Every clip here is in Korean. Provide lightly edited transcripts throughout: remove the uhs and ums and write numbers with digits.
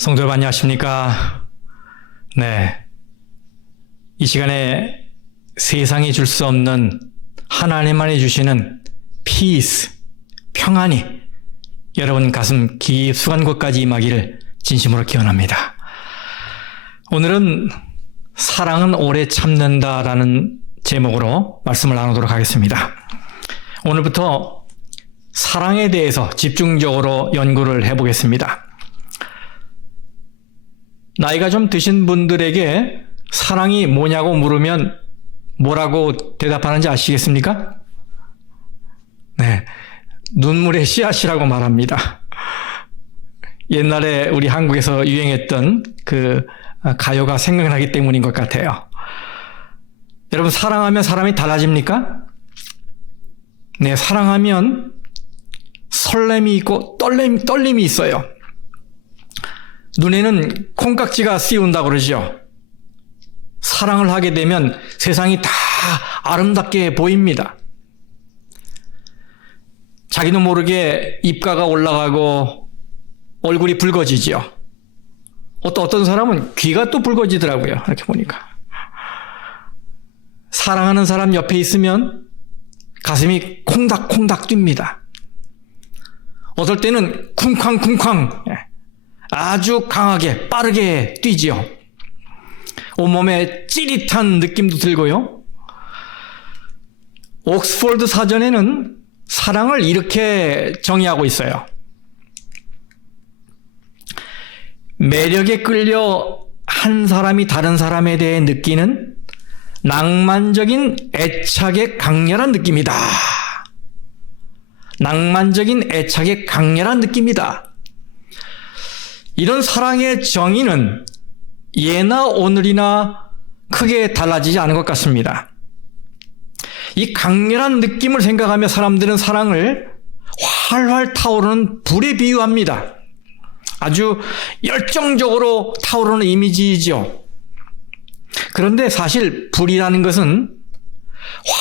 성도 여러분 안녕하십니까? 네. 이 시간에 세상이 줄 수 없는 하나님만이 주시는 피스, 평안이 여러분 가슴 깊숙한 곳까지 임하기를 진심으로 기원합니다. 오늘은 사랑은 오래 참는다라는 제목으로 말씀을 나누도록 하겠습니다. 오늘부터 사랑에 대해서 집중적으로 연구를 해보겠습니다. 나이가 좀 드신 분들에게 사랑이 뭐냐고 물으면 뭐라고 대답하는지 아시겠습니까? 네, 눈물의 씨앗이라고 말합니다. 옛날에 우리 한국에서 유행했던 그 가요가 생각나기 때문인 것 같아요. 여러분, 사랑하면 사람이 달라집니까? 네, 사랑하면 설렘이 있고 떨림이 있어요. 눈에는 콩깍지가 씌운다고 그러죠. 사랑을 하게 되면 세상이 다 아름답게 보입니다. 자기도 모르게 입가가 올라가고 얼굴이 붉어지죠. 어떤 사람은 귀가 또 붉어지더라고요. 이렇게 보니까. 사랑하는 사람 옆에 있으면 가슴이 콩닥콩닥 뜁니다. 어떨 때는 쿵쾅쿵쾅 아주 강하게 빠르게 뛰지요. 온몸에 찌릿한 느낌도 들고요. 옥스퍼드 사전에는 사랑을 이렇게 정의하고 있어요. 매력에 끌려 한 사람이 다른 사람에 대해 느끼는 낭만적인 애착의 강렬한 느낌이다. 낭만적인 애착의 강렬한 느낌이다. 이런 사랑의 정의는 예나 오늘이나 크게 달라지지 않은 것 같습니다. 이 강렬한 느낌을 생각하며 사람들은 사랑을 활활 타오르는 불에 비유합니다. 아주 열정적으로 타오르는 이미지이죠. 그런데 사실 불이라는 것은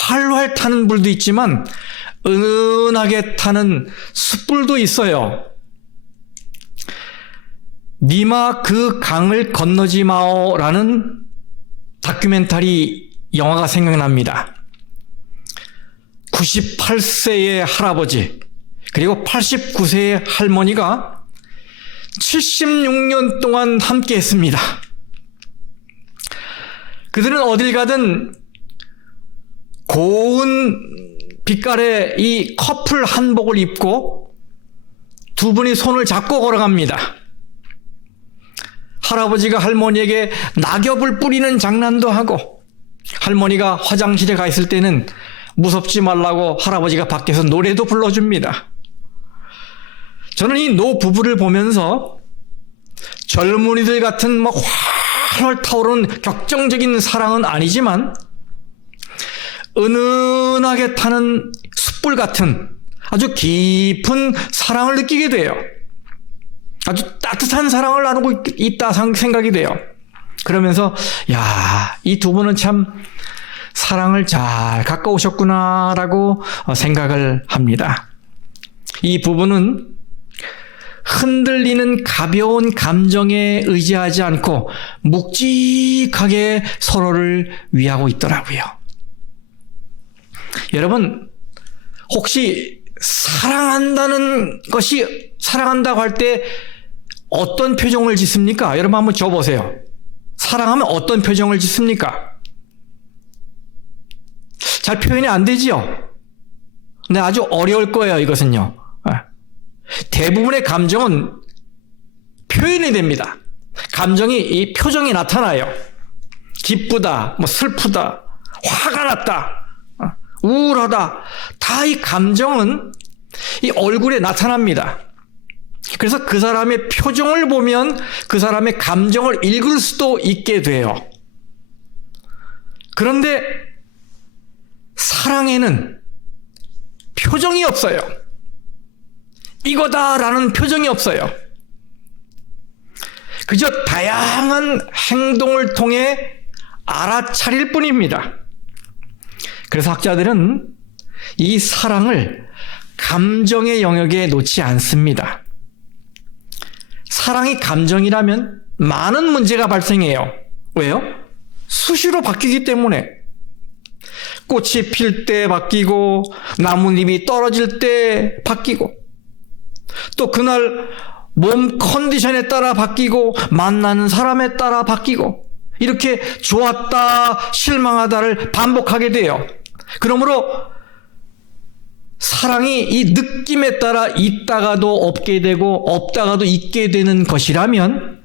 활활 타는 불도 있지만 은은하게 타는 숯불도 있어요. 니마 그 강을 건너지 마오라는 다큐멘터리 영화가 생각납니다. 98세의 할아버지 그리고 89세의 할머니가 76년 동안 함께 했습니다. 그들은 어딜 가든 고운 빛깔의 이 커플 한복을 입고 두 분이 손을 잡고 걸어갑니다. 할아버지가 할머니에게 낙엽을 뿌리는 장난도 하고 할머니가 화장실에 가 있을 때는 무섭지 말라고 할아버지가 밖에서 노래도 불러줍니다. 저는 이 노부부를 보면서 젊은이들 같은 활활 타오르는 격정적인 사랑은 아니지만 은은하게 타는 숯불 같은 아주 깊은 사랑을 느끼게 돼요. 아주 따뜻한 사랑을 나누고 있다 생각이 돼요. 그러면서 이 두 분은 참 사랑을 잘 가까우셨구나라고 생각을 합니다. 이 부부는 흔들리는 가벼운 감정에 의지하지 않고 묵직하게 서로를 위하고 있더라고요. 여러분, 혹시 사랑한다고 할 때 어떤 표정을 짓습니까? 여러분 한번 줘보세요. 사랑하면 어떤 표정을 짓습니까? 잘 표현이 안 되지요? 근데 아주 어려울 거예요, 이것은요. 대부분의 감정은 표현이 됩니다. 감정이 이 표정이 나타나요. 기쁘다, 슬프다, 화가 났다, 우울하다. 다 이 감정은 이 얼굴에 나타납니다. 그래서 그 사람의 표정을 보면 그 사람의 감정을 읽을 수도 있게 돼요. 그런데 사랑에는 표정이 없어요. 이거다라는 표정이 없어요. 그저 다양한 행동을 통해 알아차릴 뿐입니다. 그래서 학자들은 이 사랑을 감정의 영역에 놓지 않습니다. 사랑이 감정이라면 많은 문제가 발생해요. 왜요? 수시로 바뀌기 때문에. 꽃이 필 때 바뀌고 나뭇잎이 떨어질 때 바뀌고 또 그날 몸 컨디션에 따라 바뀌고 만나는 사람에 따라 바뀌고 이렇게 좋았다 실망하다를 반복하게 돼요. 그러므로 사랑이 이 느낌에 따라 있다가도 없게 되고 없다가도 있게 되는 것이라면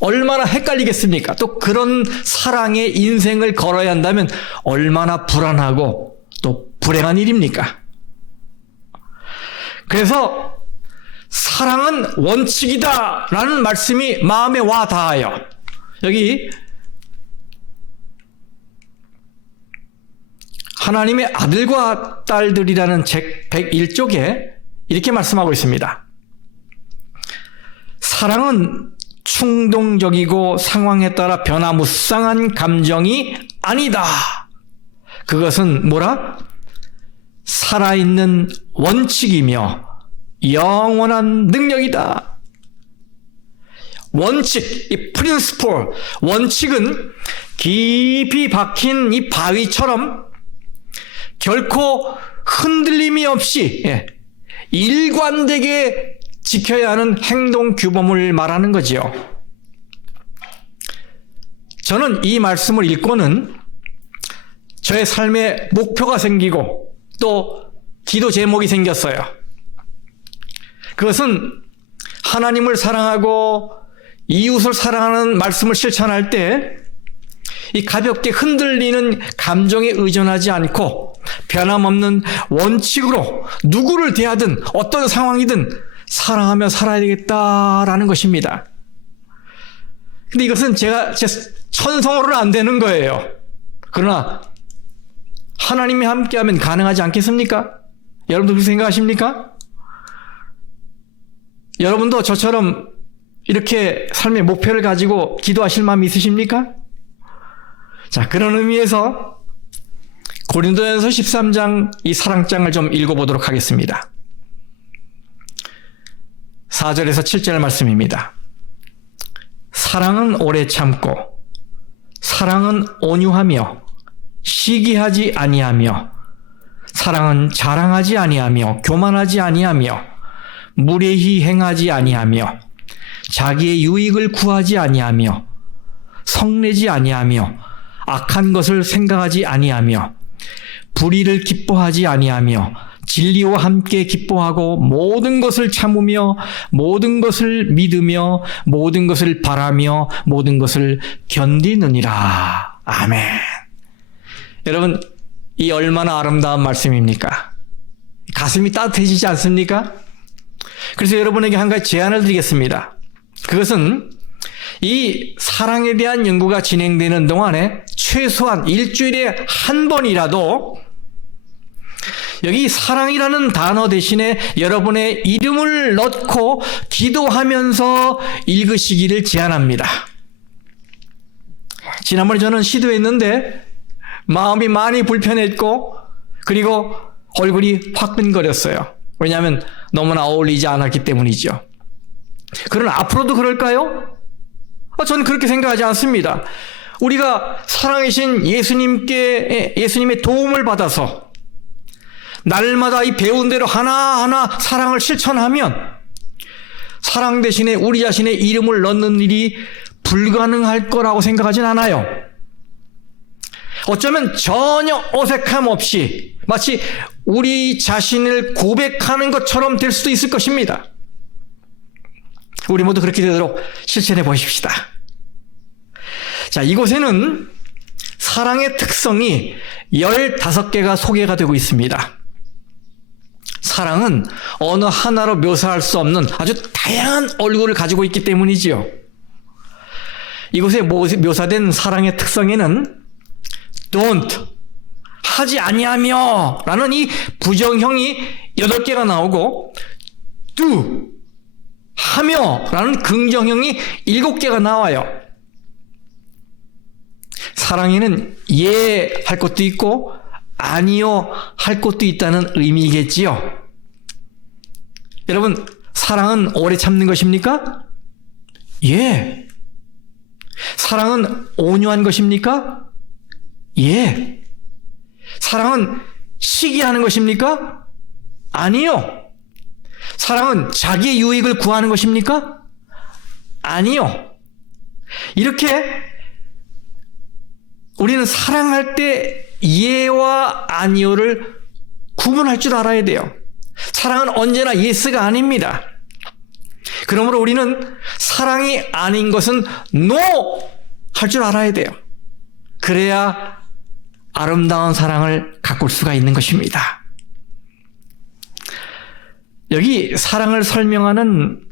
얼마나 헷갈리겠습니까? 또 그런 사랑의 인생을 걸어야 한다면 얼마나 불안하고 또 불행한 일입니까? 그래서 사랑은 원칙이다 라는 말씀이 마음에 와 닿아요. 여기 하나님의 아들과 딸들이라는 책 101쪽에 이렇게 말씀하고 있습니다. 사랑은 충동적이고 상황에 따라 변화무쌍한 감정이 아니다. 그것은 뭐라? 살아있는 원칙이며 영원한 능력이다. 원칙, 이 principle, 원칙은 깊이 박힌 이 바위처럼 결코 흔들림이 없이 일관되게 지켜야 하는 행동 규범을 말하는 거지요. 저는 이 말씀을 읽고는 저의 삶에 목표가 생기고 또 기도 제목이 생겼어요. 그것은 하나님을 사랑하고 이웃을 사랑하는 말씀을 실천할 때 이 가볍게 흔들리는 감정에 의존하지 않고 변함없는 원칙으로 누구를 대하든 어떤 상황이든 사랑하며 살아야 되겠다라는 것입니다. 근데 이것은 제 천성으로는 안 되는 거예요. 그러나 하나님이 함께하면 가능하지 않겠습니까? 여러분도 그렇게 생각하십니까? 여러분도 저처럼 이렇게 삶의 목표를 가지고 기도하실 마음이 있으십니까? 자, 그런 의미에서 고린도전서 13장 이 사랑장을 좀 읽어보도록 하겠습니다. 4절에서 7절 말씀입니다. 사랑은 오래 참고 사랑은 온유하며 시기하지 아니하며 사랑은 자랑하지 아니하며 교만하지 아니하며 무례히 행하지 아니하며 자기의 유익을 구하지 아니하며 성내지 아니하며 악한 것을 생각하지 아니하며 불의를 기뻐하지 아니하며 진리와 함께 기뻐하고 모든 것을 참으며 모든 것을 믿으며 모든 것을 바라며 모든 것을 견디느니라. 아멘. 여러분, 이 얼마나 아름다운 말씀입니까? 가슴이 따뜻해지지 않습니까? 그래서 여러분에게 한 가지 제안을 드리겠습니다. 그것은 이 사랑에 대한 연구가 진행되는 동안에 최소한 일주일에 한 번이라도 여기 사랑이라는 단어 대신에 여러분의 이름을 넣고 기도하면서 읽으시기를 제안합니다. 지난번에 저는 시도했는데 마음이 많이 불편했고 그리고 얼굴이 화끈거렸어요. 왜냐하면 너무나 어울리지 않았기 때문이죠. 그러나 앞으로도 그럴까요? 저는 그렇게 생각하지 않습니다. 우리가 사랑이신 예수님의 도움을 받아서 날마다 이 배운 대로 하나하나 사랑을 실천하면 사랑 대신에 우리 자신의 이름을 넣는 일이 불가능할 거라고 생각하진 않아요. 어쩌면 전혀 어색함 없이 마치 우리 자신을 고백하는 것처럼 될 수도 있을 것입니다. 우리 모두 그렇게 되도록 실천해 보십시다. 자, 이곳에는 사랑의 특성이 15개가 소개가 되고 있습니다. 사랑은 어느 하나로 묘사할 수 없는 아주 다양한 얼굴을 가지고 있기 때문이지요. 이곳에 묘사된 사랑의 특성에는 don't, 하지 아니하며 라는 이 부정형이 8개가 나오고 do, 하며 라는 긍정형이 7개가 나와요. 사랑에는 예 할 것도 있고 아니요 할 것도 있다는 의미겠지요. 여러분, 사랑은 오래 참는 것입니까? 예. 사랑은 온유한 것입니까? 예. 사랑은 시기하는 것입니까? 아니요. 사랑은 자기의 유익을 구하는 것입니까? 아니요. 이렇게 우리는 사랑할 때 예와 아니요를 구분할 줄 알아야 돼요. 사랑은 언제나 예스가 아닙니다. 그러므로 우리는 사랑이 아닌 것은 NO 할 줄 알아야 돼요. 그래야 아름다운 사랑을 가꿀 수가 있는 것입니다. 여기 사랑을 설명하는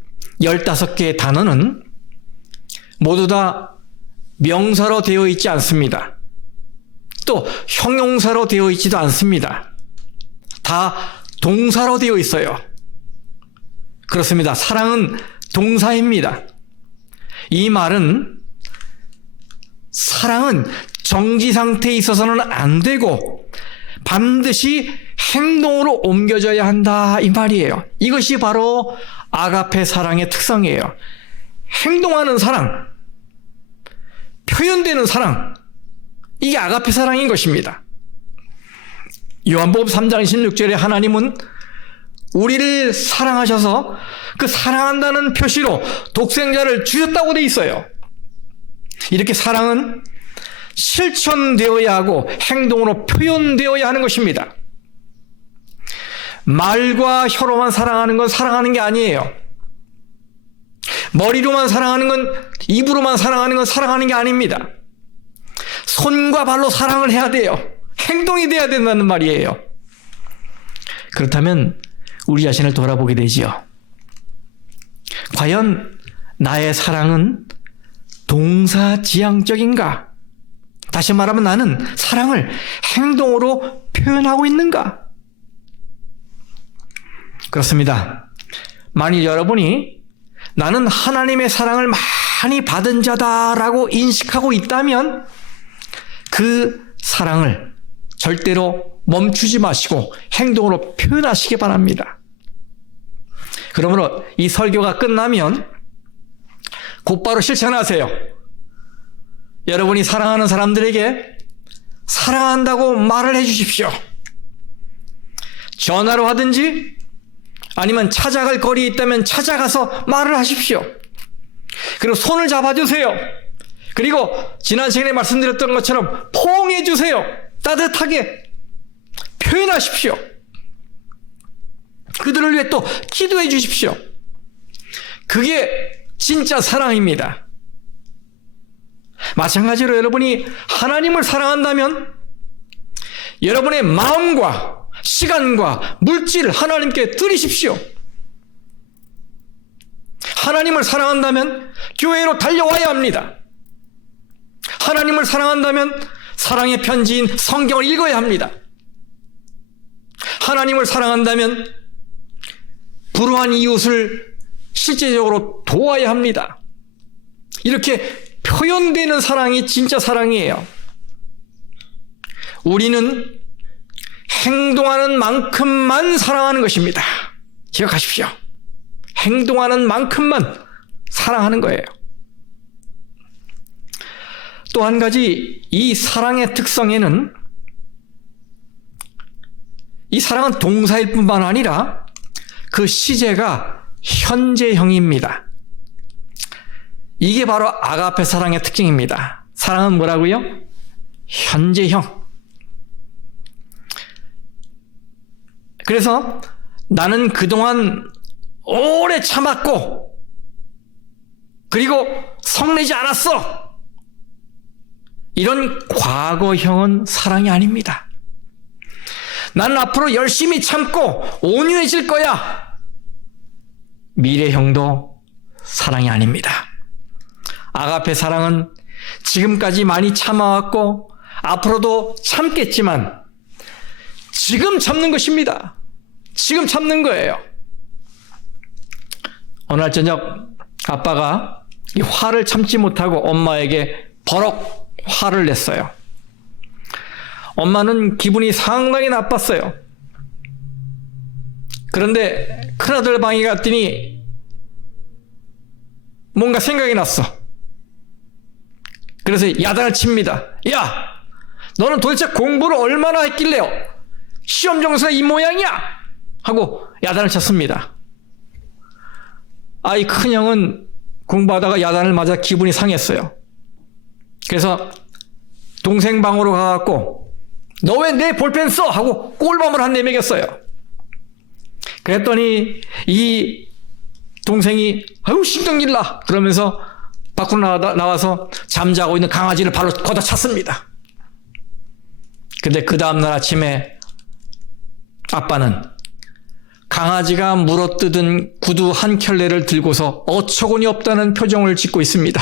15개의 단어는 모두 다 명사로 되어 있지 않습니다. 또 형용사로 되어 있지도 않습니다. 다 동사로 되어 있어요. 그렇습니다. 사랑은 동사입니다. 이 말은 사랑은 정지 상태에 있어서는 안 되고 반드시 행동으로 옮겨져야 한다 이 말이에요. 이것이 바로 아가페 사랑의 특성이에요. 행동하는 사랑, 표현되는 사랑, 이게 아가페 사랑인 것입니다. 요한복음 3장 16절에 하나님은 우리를 사랑하셔서 그 사랑한다는 표시로 독생자를 주셨다고 돼 있어요. 이렇게 사랑은 실천되어야 하고 행동으로 표현되어야 하는 것입니다. 말과 혀로만 사랑하는 건 사랑하는 게 아니에요. 머리로만 사랑하는 건, 입으로만 사랑하는 건 사랑하는 게 아닙니다. 손과 발로 사랑을 해야 돼요. 행동이 돼야 된다는 말이에요. 그렇다면 우리 자신을 돌아보게 되지요. 과연 나의 사랑은 동사지향적인가? 다시 말하면 나는 사랑을 행동으로 표현하고 있는가? 그렇습니다. 만일 여러분이 나는 하나님의 사랑을 많이 받은 자다라고 인식하고 있다면 그 사랑을 절대로 멈추지 마시고 행동으로 표현하시기 바랍니다. 그러므로 이 설교가 끝나면 곧바로 실천하세요. 여러분이 사랑하는 사람들에게 사랑한다고 말을 해주십시오. 전화로 하든지 아니면 찾아갈 거리에 있다면 찾아가서 말을 하십시오. 그리고 손을 잡아주세요. 그리고 지난 시간에 말씀드렸던 것처럼 포옹해 주세요. 따뜻하게 표현하십시오. 그들을 위해 또 기도해 주십시오. 그게 진짜 사랑입니다. 마찬가지로 여러분이 하나님을 사랑한다면 여러분의 마음과 시간과 물질을 하나님께 드리십시오. 하나님을 사랑한다면 교회로 달려와야 합니다. 하나님을 사랑한다면 사랑의 편지인 성경을 읽어야 합니다. 하나님을 사랑한다면 불우한 이웃을 실제적으로 도와야 합니다. 이렇게 표현되는 사랑이 진짜 사랑이에요. 우리는 행동하는 만큼만 사랑하는 것입니다. 기억하십시오. 행동하는 만큼만 사랑하는 거예요. 또 한 가지 이 사랑의 특성에는 이 사랑은 동사일 뿐만 아니라 그 시제가 현재형입니다. 이게 바로 아가페 사랑의 특징입니다. 사랑은 뭐라고요? 현재형. 그래서 나는 그동안 오래 참았고 그리고 성내지 않았어. 이런 과거형은 사랑이 아닙니다. 나는 앞으로 열심히 참고 온유해질 거야. 미래형도 사랑이 아닙니다. 아가페 사랑은 지금까지 많이 참아왔고 앞으로도 참겠지만 지금 참는 것입니다. 지금 참는 거예요. 어느 날 저녁 아빠가 이 화를 참지 못하고 엄마에게 버럭 화를 냈어요. 엄마는 기분이 상당히 나빴어요. 그런데 큰아들 방에 갔더니 뭔가 생각이 났어. 그래서 야단을 칩니다. 야, 너는 도대체 공부를 얼마나 했길래 시험 점수가 이 모양이야? 하고 야단을 쳤습니다. 아이 큰형은 공부하다가 야단을 맞아 기분이 상했어요. 그래서 동생 방으로 가갖고 너 왜 내 볼펜 써? 하고 꼴밤을 한 대 먹였어요. 그랬더니 이 동생이 아유 신경질나 그러면서 밖으로 나와서 잠자고 있는 강아지를 발로 걷어찼습니다. 근데 그 다음날 아침에 아빠는 강아지가 물어뜯은 구두 한 켤레를 들고서 어처구니 없다는 표정을 짓고 있습니다.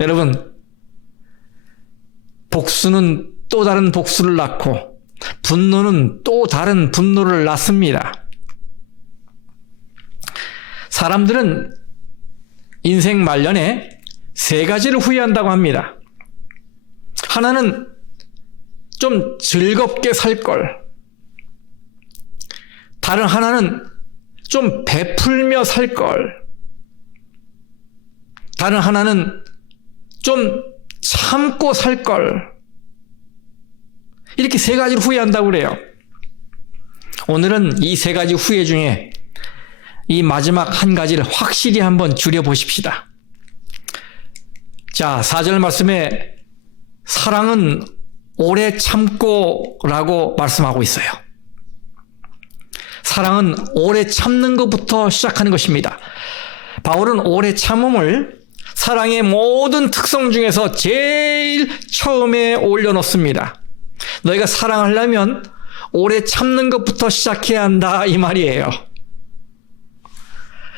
여러분, 복수는 또 다른 복수를 낳고 분노는 또 다른 분노를 낳습니다. 사람들은 인생 말년에 세 가지를 후회한다고 합니다. 하나는 좀 즐겁게 살 걸. 다른 하나는 좀 베풀며 살 걸. 다른 하나는 좀 참고 살 걸. 이렇게 세 가지를 후회한다고 그래요. 오늘은 이 세 가지 후회 중에 이 마지막 한 가지를 확실히 한번 줄여보십시다. 자, 4절 말씀에 사랑은 오래 참고 라고 말씀하고 있어요. 사랑은 오래 참는 것부터 시작하는 것입니다. 바울은 오래 참음을 사랑의 모든 특성 중에서 제일 처음에 올려놓습니다. 너희가 사랑하려면 오래 참는 것부터 시작해야 한다 이 말이에요.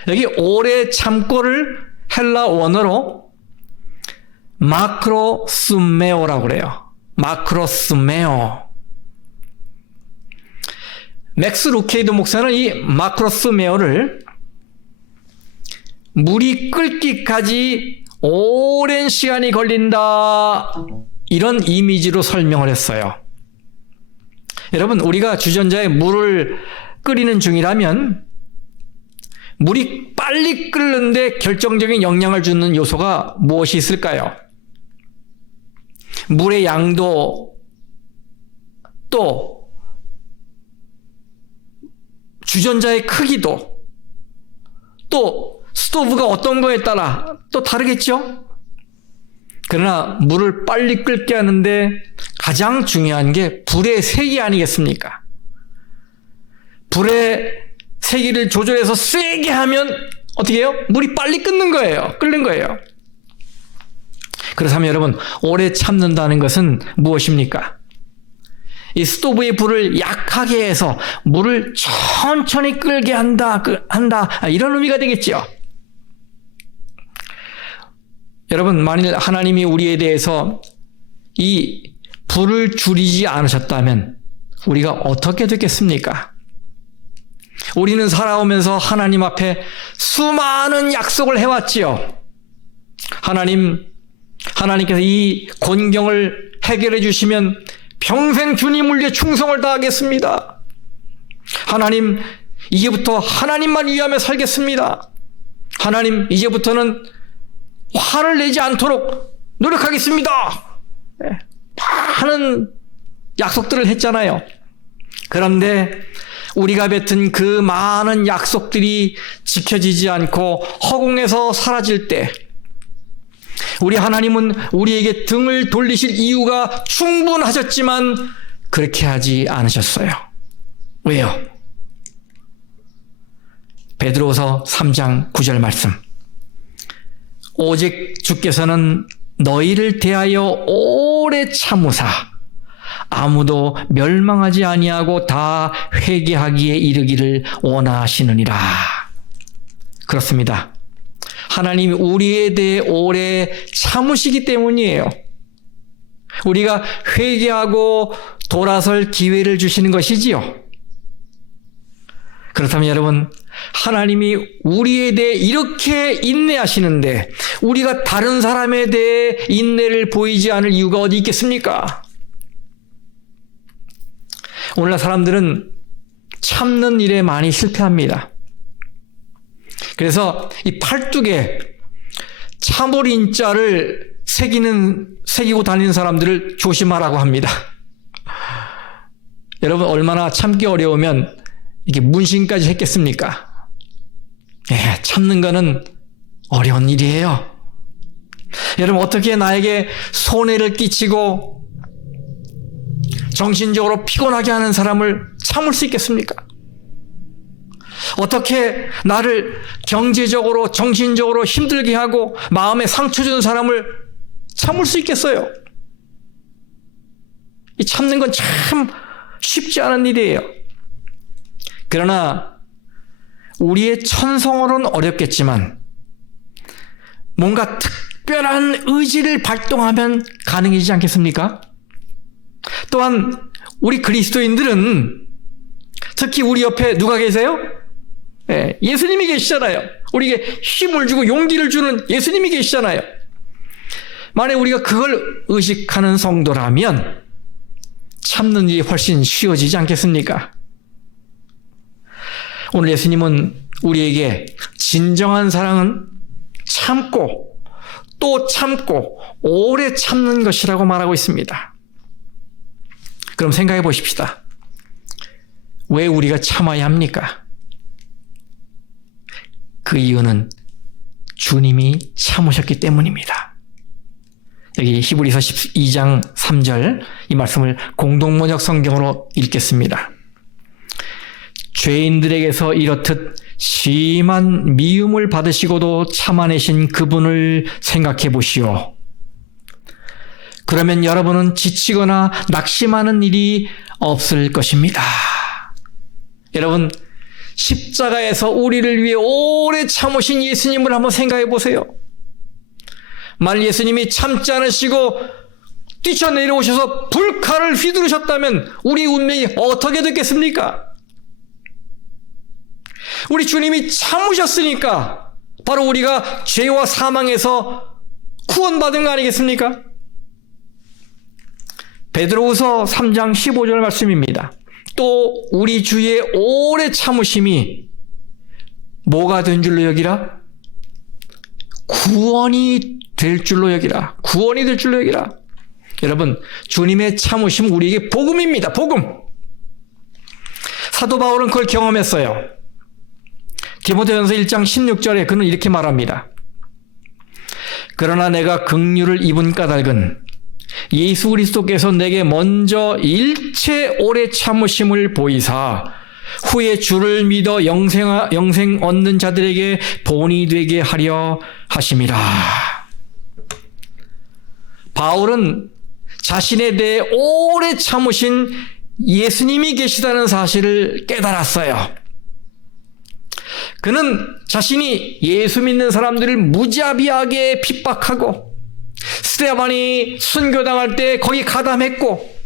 여기 오래 참고를 헬라 원어로 마크로스메오라고 그래요. 마크로스메오. 맥스 루케이드 목사는 이 마크로스메오를 물이 끓기까지 오랜 시간이 걸린다 이런 이미지로 설명을 했어요. 여러분, 우리가 주전자에 물을 끓이는 중이라면 물이 빨리 끓는데 결정적인 영향을 주는 요소가 무엇이 있을까요? 물의 양도, 또 주전자의 크기도, 또 스토브가 어떤 거에 따라 또 다르겠죠? 그러나 물을 빨리 끓게 하는데 가장 중요한 게 불의 세기 아니겠습니까? 불의 세기를 조절해서 세게 하면 어떻게 해요? 물이 빨리 끓는 거예요. 그렇다면 여러분, 오래 참는다는 것은 무엇입니까? 이 스토브의 불을 약하게 해서 물을 천천히 끓게 한다, 이런 의미가 되겠죠. 여러분, 만일 하나님이 우리에 대해서 이 불을 줄이지 않으셨다면 우리가 어떻게 됐겠습니까? 우리는 살아오면서 하나님 앞에 수많은 약속을 해왔지요. 하나님께서 이 곤경을 해결해 주시면 평생 주님을 위해 충성을 다하겠습니다. 하나님, 이제부터 하나님만 위하며 살겠습니다. 하나님, 이제부터는 화를 내지 않도록 노력하겠습니다. 많은 약속들을 했잖아요. 그런데 우리가 뱉은 그 많은 약속들이 지켜지지 않고 허공에서 사라질 때 우리 하나님은 우리에게 등을 돌리실 이유가 충분하셨지만 그렇게 하지 않으셨어요. 왜요? 베드로서 3장 9절 말씀. 오직 주께서는 너희를 대하여 오래 참으사 아무도 멸망하지 아니하고 다 회개하기에 이르기를 원하시느니라. 그렇습니다. 하나님이 우리에 대해 오래 참으시기 때문이에요. 우리가 회개하고 돌아설 기회를 주시는 것이지요. 그렇다면 여러분, 하나님이 우리에 대해 이렇게 인내하시는데 우리가 다른 사람에 대해 인내를 보이지 않을 이유가 어디 있겠습니까? 오늘날 사람들은 참는 일에 많이 실패합니다. 그래서 이 팔뚝에 참을인자를 새기고 다니는 사람들을 조심하라고 합니다. 여러분, 얼마나 참기 어려우면 이게 문신까지 했겠습니까? 참는 거는 어려운 일이에요. 여러분, 어떻게 나에게 손해를 끼치고 정신적으로 피곤하게 하는 사람을 참을 수 있겠습니까? 어떻게 나를 경제적으로, 정신적으로 힘들게 하고 마음에 상처 주는 사람을 참을 수 있겠어요? 이 참는 건 참 쉽지 않은 일이에요. 그러나 우리의 천성으로는 어렵겠지만 뭔가 특별한 의지를 발동하면 가능해지지 않겠습니까? 또한 우리 그리스도인들은, 특히 우리 옆에 누가 계세요? 예수님이 계시잖아요. 우리에게 힘을 주고 용기를 주는 예수님이 계시잖아요. 만약 우리가 그걸 의식하는 성도라면 참는 일이 훨씬 쉬워지지 않겠습니까? 오늘 예수님은 우리에게 진정한 사랑은 참고 또 참고 오래 참는 것이라고 말하고 있습니다. 그럼 생각해 보십시다. 왜 우리가 참아야 합니까? 그 이유는 주님이 참으셨기 때문입니다. 여기 히브리서 12장 3절 이 말씀을 공동번역 성경으로 읽겠습니다. 죄인들에게서 이렇듯 심한 미움을 받으시고도 참아내신 그분을 생각해 보시오. 그러면 여러분은 지치거나 낙심하는 일이 없을 것입니다. 여러분, 십자가에서 우리를 위해 오래 참으신 예수님을 한번 생각해 보세요. 만일 예수님이 참지 않으시고 뛰쳐내려오셔서 불칼을 휘두르셨다면 우리 운명이 어떻게 됐겠습니까? 우리 주님이 참으셨으니까 바로 우리가 죄와 사망에서 구원받은 거 아니겠습니까? 베드로후서 3장 15절 말씀입니다. 또 우리 주의 오래 참으심이 뭐가 된 줄로 여기라? 구원이 될 줄로 여기라. 구원이 될 줄로 여기라. 여러분, 주님의 참으심 우리에게 복음입니다. 복음. 사도 바울은 그걸 경험했어요. 디모데전서 1장 16절에 그는 이렇게 말합니다. 그러나 내가 긍휼을 입은 까닭은 예수 그리스도께서 내게 먼저 일체 오래 참으심을 보이사 후에 주를 믿어 영생 얻는 자들에게 본이 되게 하려 하심이라. 바울은 자신에 대해 오래 참으신 예수님이 계시다는 사실을 깨달았어요. 그는 자신이 예수 믿는 사람들을 무자비하게 핍박하고 스데반이 순교당할 때 거기 가담했고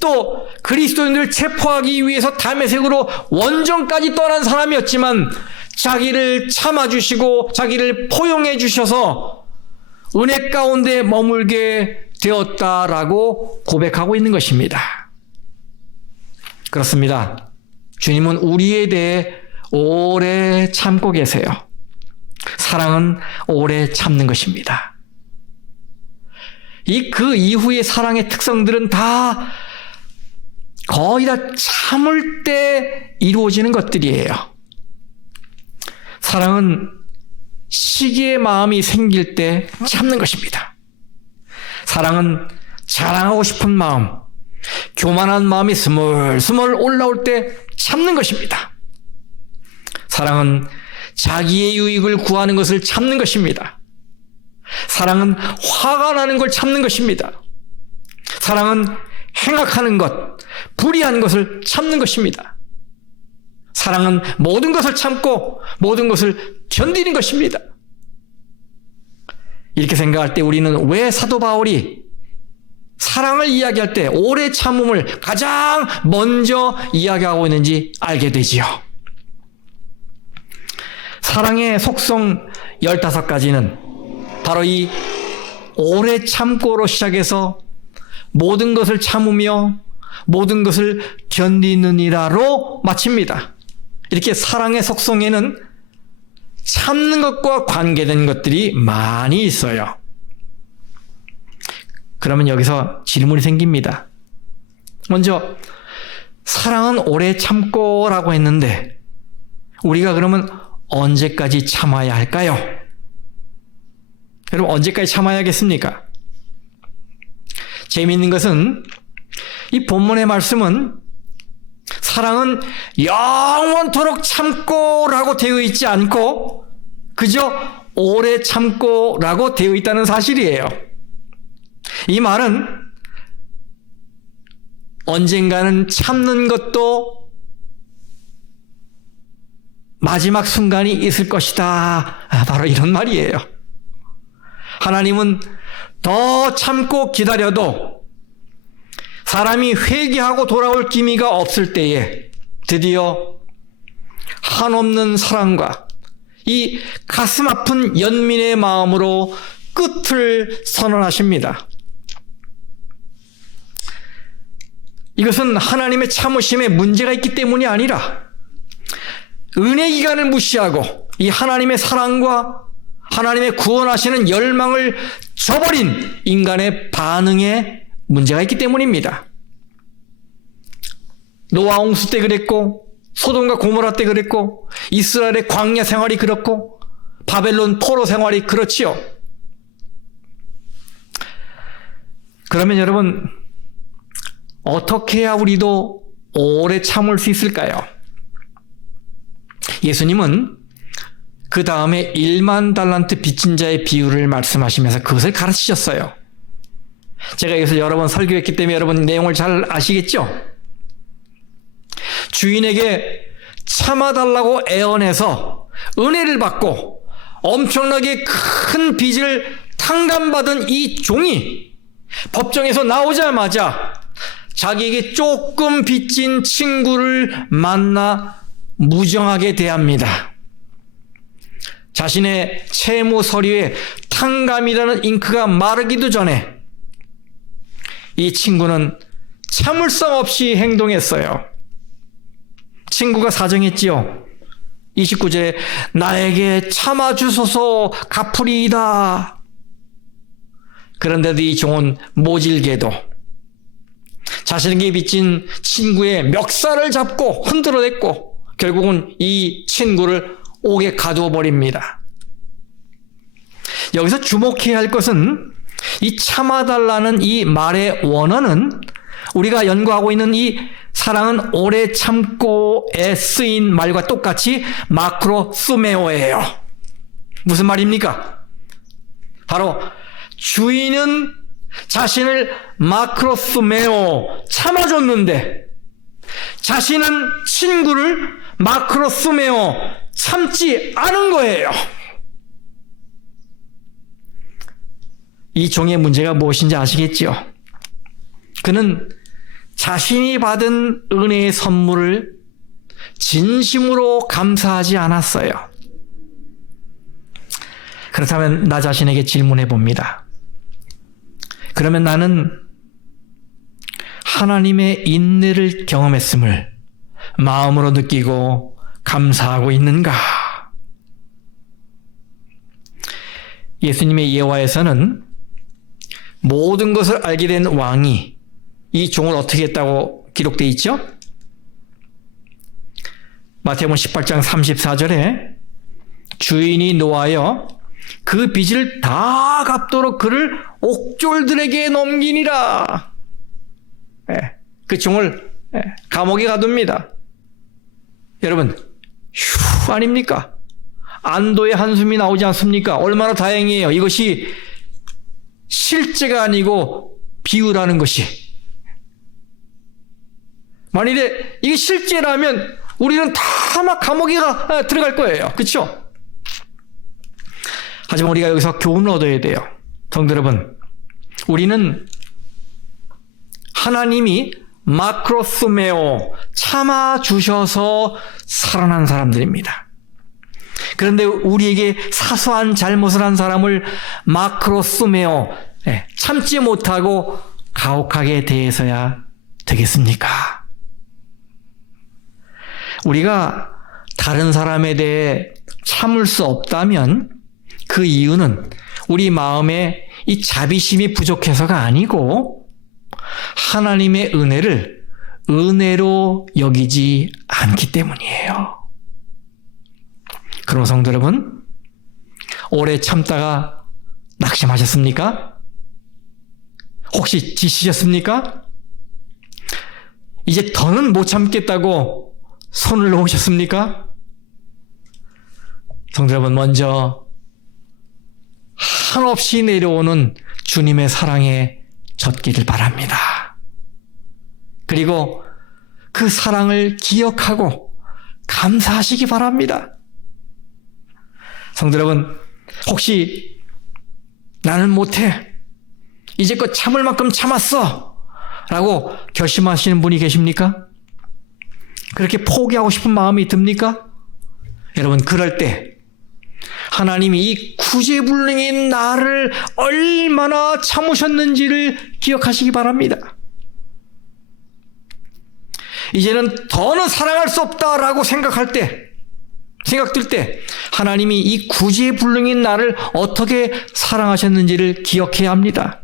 또 그리스도인들을 체포하기 위해서 다메섹으로 원정까지 떠난 사람이었지만 자기를 참아주시고 자기를 포용해 주셔서 은혜 가운데 머물게 되었다라고 고백하고 있는 것입니다. 그렇습니다. 주님은 우리에 대해 오래 참고 계세요. 사랑은 오래 참는 것입니다. 그 이후의 사랑의 특성들은 다 거의 다 참을 때 이루어지는 것들이에요. 사랑은 시기의 마음이 생길 때 참는 것입니다. 사랑은 자랑하고 싶은 마음, 교만한 마음이 스멀스멀 올라올 때 참는 것입니다. 사랑은 자기의 유익을 구하는 것을 참는 것입니다. 사랑은 화가 나는 걸 참는 것입니다. 사랑은 행악하는 것, 불의한 것을 참는 것입니다. 사랑은 모든 것을 참고 모든 것을 견디는 것입니다. 이렇게 생각할 때 우리는 왜 사도 바울이 사랑을 이야기할 때 오래 참음을 가장 먼저 이야기하고 있는지 알게 되지요. 사랑의 속성 15가지는 바로 이 오래 참고로 시작해서 모든 것을 참으며 모든 것을 견디느니라로 마칩니다. 이렇게 사랑의 속성에는 참는 것과 관계된 것들이 많이 있어요. 그러면 여기서 질문이 생깁니다. 먼저 사랑은 오래 참고라고 했는데 우리가 그러면 언제까지 참아야 할까요? 여러분, 언제까지 참아야겠습니까? 재미있는 것은 이 본문의 말씀은 사랑은 영원토록 참고라고 되어 있지 않고 그저 오래 참고라고 되어 있다는 사실이에요. 이 말은 언젠가는 참는 것도 마지막 순간이 있을 것이다. 바로 이런 말이에요. 하나님은 더 참고 기다려도 사람이 회개하고 돌아올 기미가 없을 때에 드디어 한없는 사랑과 이 가슴 아픈 연민의 마음으로 끝을 선언하십니다. 이것은 하나님의 참으심에 문제가 있기 때문이 아니라 은혜 기간을 무시하고 이 하나님의 사랑과 하나님의 구원하시는 열망을 저버린 인간의 반응에 문제가 있기 때문입니다. 노아 홍수 때 그랬고 소돔과 고모라 때 그랬고 이스라엘의 광야 생활이 그렇고 바벨론 포로 생활이 그렇지요. 그러면 여러분, 어떻게 해야 우리도 오래 참을 수 있을까요? 예수님은 그 다음에 1만 달란트 빚진 자의 비유를 말씀하시면서 그것을 가르치셨어요. 제가 여기서 여러 번 설교했기 때문에 여러분 내용을 잘 아시겠죠? 주인에게 참아달라고 애원해서 은혜를 받고 엄청나게 큰 빚을 탕감받은 이 종이 법정에서 나오자마자 자기에게 조금 빚진 친구를 만나 무정하게 대합니다. 자신의 채무 서류에 탕감이라는 잉크가 마르기도 전에 이 친구는 참을성 없이 행동했어요. 친구가 사정했지요. 29절에 나에게 참아주소서 갚으리이다. 그런데도 이 종은 모질게도 자신에게 빚진 친구의 멱살을 잡고 흔들어댔고 결국은 이 친구를 옥에 가두어 버립니다. 여기서 주목해야 할 것은 이 참아달라는 이 말의 원어는 우리가 연구하고 있는 이 사랑은 오래 참고에 쓰인 말과 똑같이 마크로수메오예요. 무슨 말입니까? 바로 주인은 자신을 마크로수메오 참아줬는데 자신은 친구를 마크로수메오 참지 않은 거예요. 이 종의 문제가 무엇인지 아시겠지요? 그는 자신이 받은 은혜의 선물을 진심으로 감사하지 않았어요. 그렇다면 나 자신에게 질문해 봅니다. 그러면 나는 하나님의 인내를 경험했음을 마음으로 느끼고 감사하고 있는가? 예수님의 예화에서는 모든 것을 알게 된 왕이 이 종을 어떻게 했다고 기록되어 있죠? 마태복음 18장 34절에 주인이 노하여 그 빚을 다 갚도록 그를 옥졸들에게 넘기니라. 그 종을 감옥에 가둡니다. 여러분, 휴 아닙니까? 안도의 한숨이 나오지 않습니까? 얼마나 다행이에요. 이것이 실제가 아니고 비유라는 것이. 만일에 이게 실제라면 우리는 다 막 감옥에 들어갈 거예요. 그렇죠? 하지만 우리가 여기서 교훈을 얻어야 돼요. 성도 여러분, 우리는 하나님이 마크로스메오 참아주셔서 살아난 사람들입니다. 그런데 우리에게 사소한 잘못을 한 사람을 마크로스메오 참지 못하고 가혹하게 대해서야 되겠습니까? 우리가 다른 사람에 대해 참을 수 없다면 그 이유는 우리 마음에 이 자비심이 부족해서가 아니고 하나님의 은혜를 은혜로 여기지 않기 때문이에요. 그럼 성도 여러분, 오래 참다가 낙심하셨습니까? 혹시 지치셨습니까? 이제 더는 못 참겠다고 손을 놓으셨습니까? 성도 여러분, 먼저 한없이 내려오는 주님의 사랑에 젖기를 바랍니다. 그리고 그 사랑을 기억하고 감사하시기 바랍니다. 성도 여러분, 혹시 나는 못해, 이제껏 참을 만큼 참았어 라고 결심하시는 분이 계십니까? 그렇게 포기하고 싶은 마음이 듭니까? 여러분, 그럴 때 하나님이 이 구제불능인 나를 얼마나 참으셨는지를 기억하시기 바랍니다. 이제는 더는 사랑할 수 없다라고 생각될 때 하나님이 이 구제불능인 나를 어떻게 사랑하셨는지를 기억해야 합니다.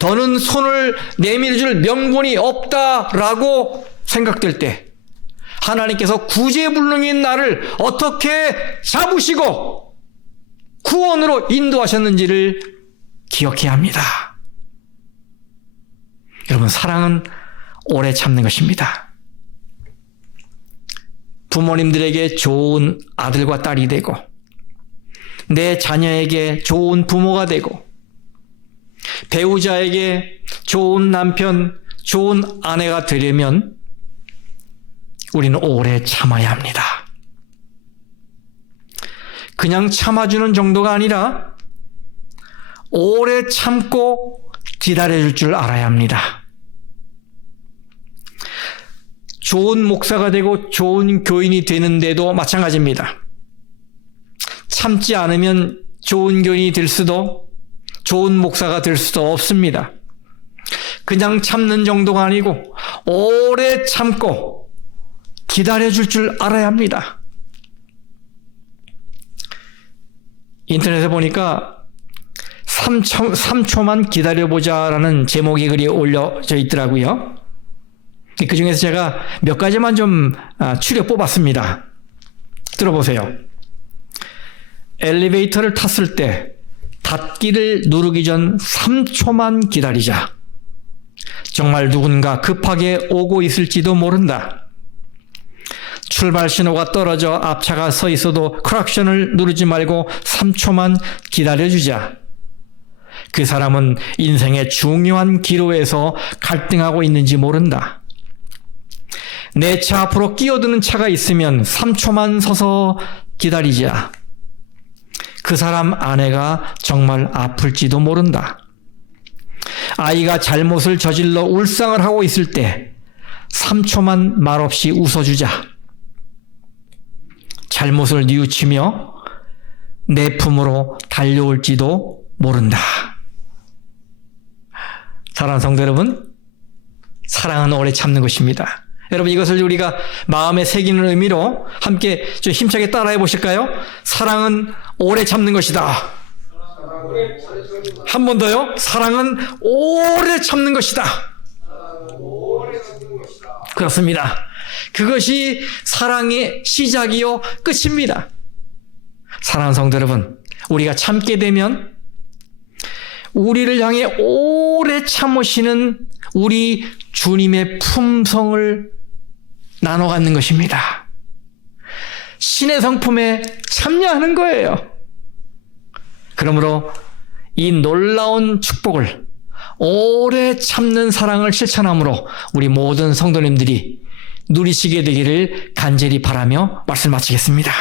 더는 손을 내밀어줄 명분이 없다라고 생각될 때 하나님께서 구제불능인 나를 어떻게 잡으시고 구원으로 인도하셨는지를 기억해야 합니다. 여러분, 사랑은 오래 참는 것입니다. 부모님들에게 좋은 아들과 딸이 되고 내 자녀에게 좋은 부모가 되고 배우자에게 좋은 남편, 좋은 아내가 되려면 우리는 오래 참아야 합니다. 그냥 참아주는 정도가 아니라 오래 참고 기다려줄 줄 알아야 합니다. 좋은 목사가 되고 좋은 교인이 되는데도 마찬가지입니다. 참지 않으면 좋은 교인이 될 수도 좋은 목사가 될 수도 없습니다. 그냥 참는 정도가 아니고 오래 참고 기다려줄 줄 알아야 합니다. 인터넷에 보니까 3초만 기다려보자라는 제목의 글이 올려져 있더라고요. 그 중에서 제가 몇 가지만 좀 추려 뽑았습니다. 들어보세요. 엘리베이터를 탔을 때 닫기를 누르기 전 3초만 기다리자. 정말 누군가 급하게 오고 있을지도 모른다. 출발 신호가 떨어져 앞차가 서 있어도 크락션을 누르지 말고 3초만 기다려주자. 그 사람은 인생의 중요한 기로에서 갈등하고 있는지 모른다. 내 차 앞으로 끼어드는 차가 있으면 3초만 서서 기다리자. 그 사람 아내가 정말 아플지도 모른다. 아이가 잘못을 저질러 울상을 하고 있을 때 3초만 말없이 웃어주자. 잘못을 뉘우치며 내 품으로 달려올지도 모른다. 사랑하는 성도 여러분, 사랑은 오래 참는 것입니다. 여러분, 이것을 우리가 마음에 새기는 의미로 함께 좀 힘차게 따라해 보실까요? 사랑은 오래 참는 것이다. 한 번 더요. 사랑은 오래 참는 것이다. 그렇습니다. 그것이 사랑의 시작이요 끝입니다. 사랑하는 성도 여러분, 우리가 참게 되면 우리를 향해 오래 참으시는 우리 주님의 품성을 나눠 갖는 것입니다. 신의 성품에 참여하는 거예요. 그러므로 이 놀라운 축복을, 오래 참는 사랑을 실천함으로 우리 모든 성도님들이 누리시게 되기를 간절히 바라며 말씀 마치겠습니다.